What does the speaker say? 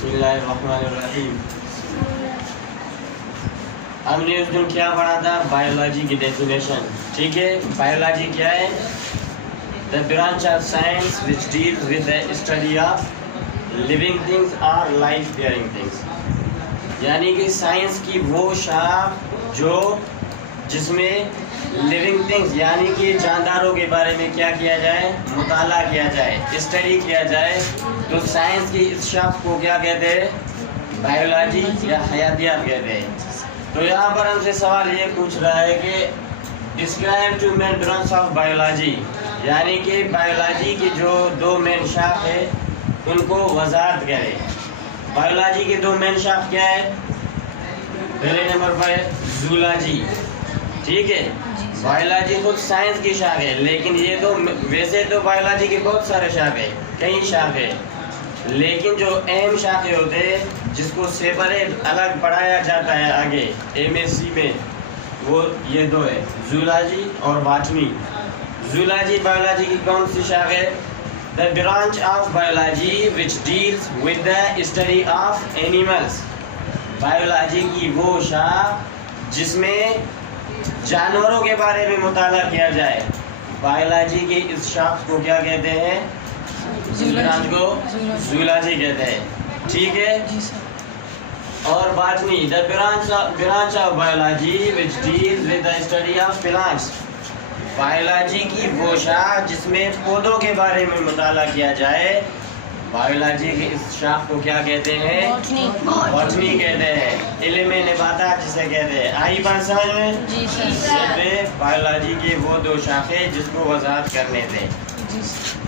बिस्मिल्लाहिर्रहमानिर्रहीम। हमने उस दिन क्या पढ़ा था? बायोलॉजी की डेफिनेशन। ठीक है, बायोलॉजी क्या है? The branch of science which deals with the study of living things और लाइफ बेयरिंग थिंग्स, यानी कि साइंस की वो शाख जो जिसमें लिविंग थिंग्स यानी कि जानदारों के बारे में क्या किया जाए? मुताला किया जाए, स्टडी किया जाए। तो साइंस की इस शाख को क्या कहते हैं? बायोलॉजी या हयातियात कहते हैं। तो यहाँ पर हमसे सवाल ये पूछ रहा है कि describe two main branch of biology, यानी कि बायोलॉजी की जो दो मेन शाख है उनको वजाहत करें। बायोलॉजी की दो मेन शाख क्या है? पहले नंबर पर जूलॉजी। ठीक है, बायोलॉजी खुद साइंस की शाख है, लेकिन ये तो वैसे तो बायोलॉजी के बहुत सारे शाख है, कई शाख है, लेकिन जो अहम शाखें होते हैं जिसको सेपरेट अलग पढ़ाया जाता है आगे एमएससी में, वो ये दो है, जूलॉजी और बॉटनी। जूलॉजी बायोलॉजी की कौन सी शाख है? The branch of biology which deals with the study of animals. Biology की वो शाख जिसमें जानवरों के बारे में मुताला किया जाए। बायोलॉजी के इस शाख को क्या कहते हैं? ब्रांच को जूलॉजी कहते हैं। ठीक है, और botany the branch of biology which deals with the study of plants. Biology की वो शाख जिसमें पौधों के बारे में मुताला किया जाए। बायोलॉजी के इस शाख को क्या कहते हैं? बॉटनी कहते हैं। इल्म नबातात जिसे कहते हैं। आई बात समझ में? जी सर। बायोलॉजी की वो दो शाखें जिसको वजाहत करने दें। जी सर।